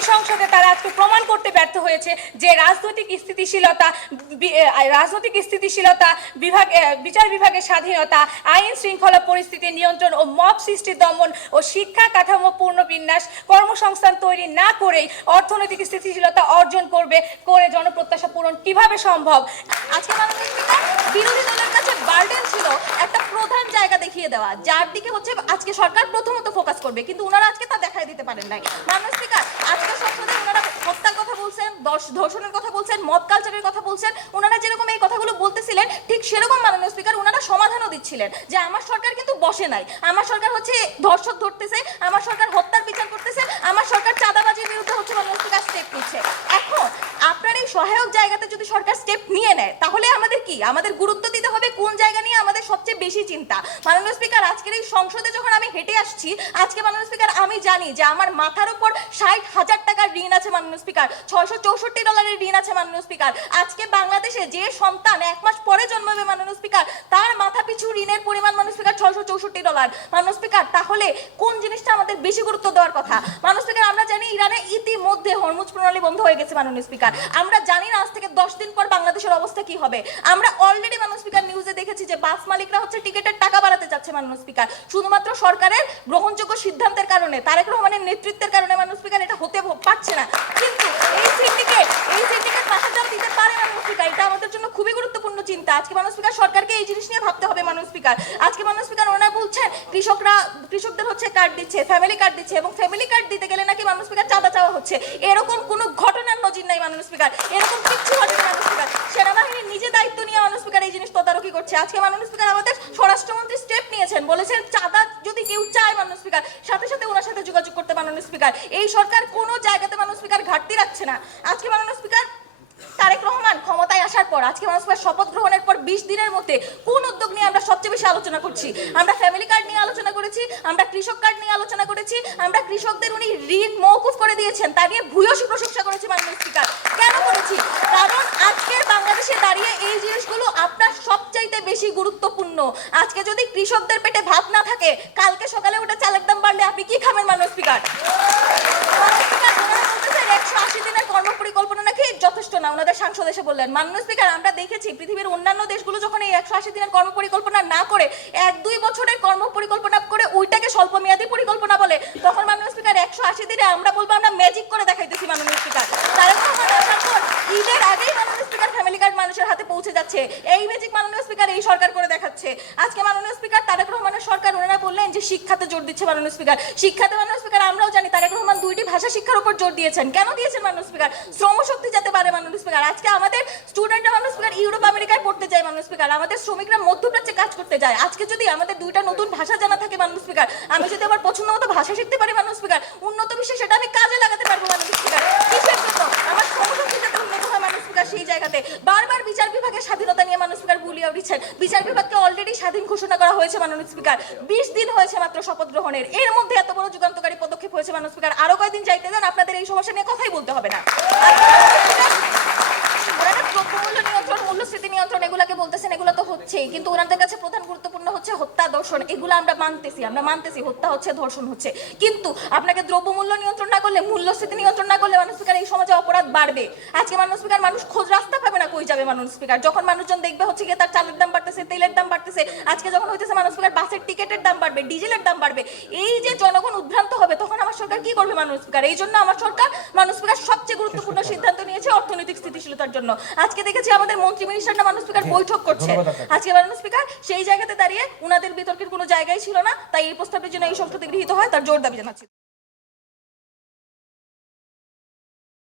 এই সংসদে তারা আজকে প্রমাণ করতে ব্যর্থ হয়েছে যে রাজনৈতিক স্থিতিশীলতা বিচার বিভাগের স্বাধীনতা, আইন শৃঙ্খলা পরিস্থিতি নিয়ন্ত্রণ ও মব সৃষ্টি দমন ও শিক্ষা কাঠামো পুনর্বিন্যাস, কর্মসংস্থান তৈরি না করেই অর্থনৈতিক স্থিতিশীলতা অর্জন করে জনপ্রত্যাশা পূরণ কিভাবে সম্ভব? আজকে বিরোধী দলের কাছে বার্ডেন ছিল একটা প্রধান জায়গা দেখিয়ে দেওয়া, যার দিকে হচ্ছে আজকে সরকার প্রথমত ফোকাস করবে, কিন্তু ওনারা আজকে তা দেখাই দিতে পারেন নাই। মাননীয় স্পিকার, আজকে সংসদে ওনারা হত্যার কথা বলছেন, ধর্ষণের কথা বলছেন, মব কালচারের কথা বলছেন। ওনারা যেরকম এই কথাগুলো বলতেছিলেন ঠিক সেরকম মাননীয় স্পিকার ওনারা সমাধানও দিচ্ছিলেন যে আমার সরকার কিন্তু বসে নাই, আমার সরকার হচ্ছে ধর্ষক ধরতেছে, আমার সরকার হত্যার বিচার করতেছে, আমার সরকার চাঁদাবাজির বিরুদ্ধে হচ্ছে মাননীয় স্পিকার স্টেপ নিচ্ছে। এখন আপনার এই সহায়ক জায়গাতে যদি সরকার স্টেপ নিয়ে নেয় তাহলে আমাদের কি, আমাদের গুরুত্ব দিতে হবে কোন জায়গা নিয়ে আমাদের সবচেয়ে বেশি চিন্তা। মাননীয় স্পিকার, আজকের এই সংসদে যখন আমি হেঁটে আসছি, আজকে মাননীয় স্পিকার আমি জানি যে আমার মাথার উপর 60,000 টাকার ঋণ আছে মাননীয় স্পিকার, $664 ঋণ আছে মাননীয় স্পিকার। আজকে বাংলাদেশে যে সন্তান 1 মাস পরে জন্মাবে মাননীয় স্পিকার, তার মাথা পিছু ঋণের পরিমাণ মাননীয় স্পিকার $664 মাননীয় স্পিকার। তাহলে কোন জিনিসটা আমাদের বেশি গুরুত্ব দেওয়ার কথা? মাননীয় স্পিকার, আমরা জানি ইরানে ইতিমধ্যে হরমুজ প্রণালী বন্ধ হয়ে গেছে মাননীয় স্পিকার। আমরা জানি না আজ থেকে 10 দিন পর বাংলাদেশের অবস্থা কি হবে। আমরা অলরেডি মাননীয় স্পিকার নিউজে দেখেছি যে বাস মালিকরা হচ্ছে টিকেটের টাকা বাড়াতে চাচ্ছে মাননীয় স্পিকার, শুধুমাত্র সরকারের গ্রহণযোগ্য সিদ্ধান্তের কারণে, তারেক রহমানের নেতৃত্বের কারণে মাননীয় স্পিকার এটা হতে পারছে না। কিন্তু এই সিন্ডিকেট বাসাজাল দিতে পারে মাননীয় স্পিকার, এটা আমাদের জন্য খুবই গুরুত্বপূর্ণ চিন্তা। আজকে মাননীয় স্পিকার সরকারকে এই জিনিস নিয়ে ভাবতে হবে মাননীয় স্পিকার। আজকে মাননীয় স্পিকার ওনারা বলছেন কৃষকদের হচ্ছে কার্ড দিচ্ছে, ফ্যামিলি কার্ড দিচ্ছে, এবং ফ্যামিলি কার্ড দিতে গেলে নাকি মাননীয় স্পিকার চাঁদা চাওয়া হচ্ছে। এরকম কোনো ঘটনার নজির নাই মাননীয় স্পিকার, এরকম কিচ্ছু ঘটেনি মাননীয় স্পিকার। সেনাবাহিনী নিজে দায়িত্ব নিয়ে মাননীয় স্পিকার এই জিনিস তদারকি করছে। আজকে মাননীয় স্পিকার আমাদের স্বরাষ্ট্রমন্ত্রী স্টেপ নিয়েছেন, বলেছেন চাঁদা যদি কেউ চায় মাননীয় স্পিকার সাথে সাথে ওনার সাথে যোগাযোগ করতে মাননীয় স্পিকার। এই সরকার কোনো জায়গাতে মাননীয় স্পিকার ঘাটতি রাখছে না। আজকে মাননীয় স্পিকার তারেক রহমান ক্ষমতায় আসার পর, আজকে মাননীয় স্পিকার শপথ গ্রহণের পর 20 দিনের মধ্যে কোন উদ্যোগ নিয়ে আমরা সবচেয়ে বেশি আলোচনা করছি? আমরা ফ্যামিলি কার্ড নিয়ে আলোচনা করেছি, আমরা কৃষক কার্ড নিয়ে আলোচনা করেছি, আমরা কৃষকদের উনি ঋণ মওকুফ করে দিয়েছেন তা নিয়ে ভূয়সী প্রশংসা করেছি মাননীয় স্পিকার। কেন করেছি? কারণ আজকের বাংলাদেশে দাঁড়িয়ে এই জিনিসগুলো আপনার সবচাইতে বেশি গুরুত্বপূর্ণ। আজকে যদি কৃষকদের পেটে ভাত না থাকে, কালকে সকালে উঠে চালের দাম বাড়লে আপনি কি খাবেন মাননীয় স্পিকার? 180 দিনের কর্মপরিকল্পনা নাকি যথেষ্ট না, ওনাদের সাংসদ এসে বললেন। মাননীয় স্পিকার, আমরা দেখেছি পৃথিবীর অন্যান্য দেশগুলো যখন এই 180 দিনের কর্মপরিকল্পনা না করে 1-2 বছরের কর্মপরিকল্পনা করে ওইটাকে স্বল্পমেয়াদী পরিকল্পনা বলে, তখন মাননীয় স্পিকার 180 দিনে আমরা বলবো আমরা ম্যাজিক করে দেখাইতেছি মাননীয় স্পিকার। তারেক রহমান আসার পর ঈদের আগেই মাননীয় স্পিকার ফ্যামিলি কার্ড মানুষের হাতে পৌঁছে যাচ্ছে। এই ম্যাজিক মাননীয় স্পিকার এই সরকার করে দেখাচ্ছে। আজকে মাননীয় স্পিকার তারেক রহমানের সরকার ওনারা বললেন যে শিক্ষাতে জোর দিচ্ছে মাননীয় স্পিকার। শিক্ষাতে মাননীয় স্পিকার আমরাও জানি তারেক রহমান 2টি ভাষা শিক্ষার উপর জোর দিয়েছেন। কেন দিয়েছেন মাননীয় স্পিকার? শ্রমশক্তি যাতে পারে মাননীয় স্পিকার। আজকে আমাদের স্টুডেন্টরা মাননীয় স্পিকার ইউরোপ আমেরিকায় পড়তে যায় মাননীয় স্পিকার, আমাদের শ্রমিকরা মধ্যপ্রাচ্যে কাজ করতে যায়। আজকে যদি আমাদের 2টা নতুন ভাষা জানা থাকে মাননীয় স্পিকার, আমি যদি আমার পছন্দ মতো ভাষা শিখতে পারি মাননীয় স্পিকার, উন্নত বিশ্বে সেটা আমি কাজে লাগাতে পারবো মাননীয় স্পিকার। কিসের জন্য? আমার শ্রমশক্তি যাতে উন্নত হয় মাননীয় স্পিকার। সেই জায়গাতে বারবার বিচার বিভাগের স্বাধীনতা নিয়ে মাননীয় স্পিকার ভুলিয়ে দিচ্ছেন। বিচার বিভাগকে অলরেডি স্বাধীন ঘোষণা করা হয়েছে মাননীয় স্পিকার। 20 দিন হয়েছে মাত্র শপথ গ্রহণের, এর মধ্যে এত বড় যুগান্তকারী পদক্ষেপ হয়েছে মাননীয় স্পিকার। আরো কয়েকদিন চাইতে দেন, আপনাদের এই সমস্যা নিয়ে কথাই বলতে হবে না। দ্রব্যমূল্য নিয়ন্ত্রণ, মূল্যস্ফীতি নিয়ন্ত্রণ এগুলাকে বলতেছেন, এগুলো তো হচ্ছেই, কিন্তু ওনাদের কাছে প্রধান গুরুত্বপূর্ণ হচ্ছে হত্যা, ধর্ষণ। এগুলো আমরা মানতেছি হত্যা হচ্ছে, ধর্ষণ হচ্ছে, কিন্তু আপনাকে দ্রব্যমূল্য নিয়ন্ত্রণ না করলে, মূল্যস্ফীতি নিয়ন্ত্রণ না করলে মাননীয় স্পিকার এই সমাজে অপরাধ বাড়বে। আজকে মাননীয় স্পিকার মানুষ খোঁজ রাস্তা পাবে না, কই যাবে মাননীয় স্পিকার? যখন মানুষজন দেখবে হচ্ছে গিয়ে তার চালের দাম বাড়তেছে, তেলের দাম বাড়তেছে, আজকে যখন হইতেছে মাননীয় স্পিকার বাসের টিকেটের দাম বাড়বে, ডিজেলের দাম বাড়বে, এই যে জনগণ উদ্ভ্রান্ত হবে, তখন আমার সরকার কি করবে মাননীয় স্পিকার? এই জন্য আমার সরকার মাননীয় স্পিকার সবচেয়ে গুরুত্বপূর্ণ সিদ্ধান্ত নিয়েছে অর্থনৈতিক স্থিতিশীলতার জন্য। আজকে দেখেছি আমাদের মন্ত্রী মিনিস্টাররা মাননীয় স্পিকার বৈঠক করছে। আজকে মাননীয় স্পিকার সেই জায়গাতে দাঁড়িয়ে উনাদের বিতর্কের কোনো জায়গাই ছিল না, তাই এই প্রস্তাবের জন্য এই সংসদে গৃহীত হয় তার জোর দাবি জানাচ্ছি।